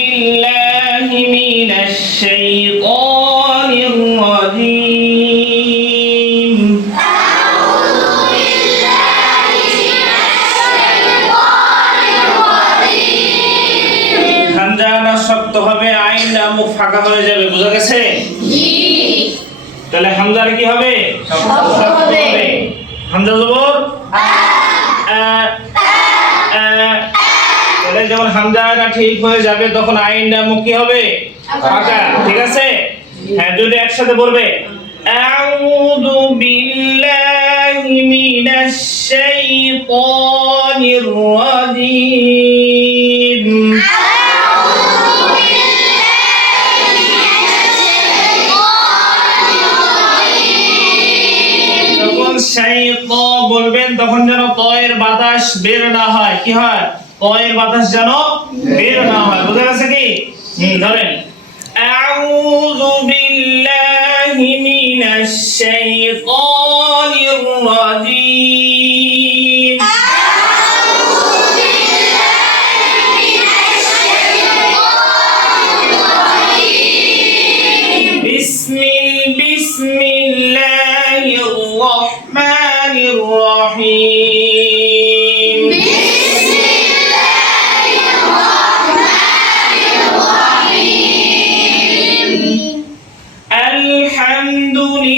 بالله من الشيطان الرجيم أعوذ بالله من الشيطان الرجيم হামজাটা শক্ত হবে, আইনটা মুখ ফাঁকা হয়ে যাবে, বুঝা গেছে? জি তাহলে হামজার কি হবে? শক্ত হবে। হামজা জবর তাহলে যখন হামজাটা ঠিক হয়ে যাবে তখন আইনটা মুখ কি হবে? ফাঁকা। ঠিক আছে? হ্যাঁ, দুটো একসাথে বলবে। আউযু বিল্লাহি মিনাশ শাইতানির রাজীম। যখন শাইতা বলবেন তখন যেন তয়ের বাতাস বের না হয়। কি হয়? তয়ের বাতাস যেন বের না হয়। বুঝা গেছে কি? ধরেন আউযু বিল্লাহি মিনাশ শাইতানির রাজীম। বিসমিল্লাহির রহমানির রহিম।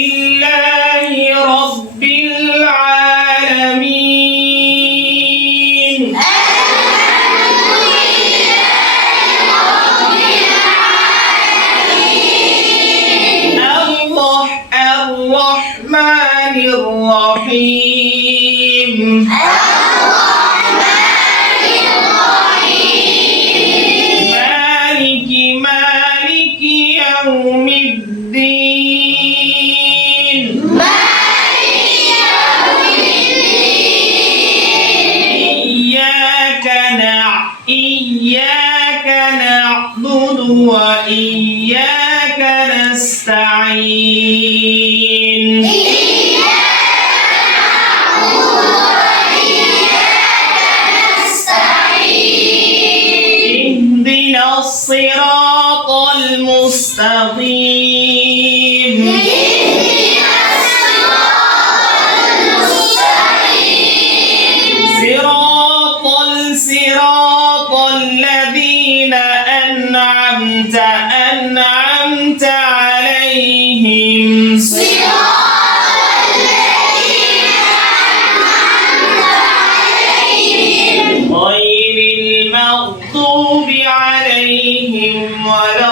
আলহামদুলিল্লাহি রাব্বিল আলামিন। الرحمن الرحيم مالك يوم الدين إياك نعبد وإياك نستعين اهدنا الصراط المستقيم صراط الذين أنعمت عليهم غير المغضوب عليهم ولا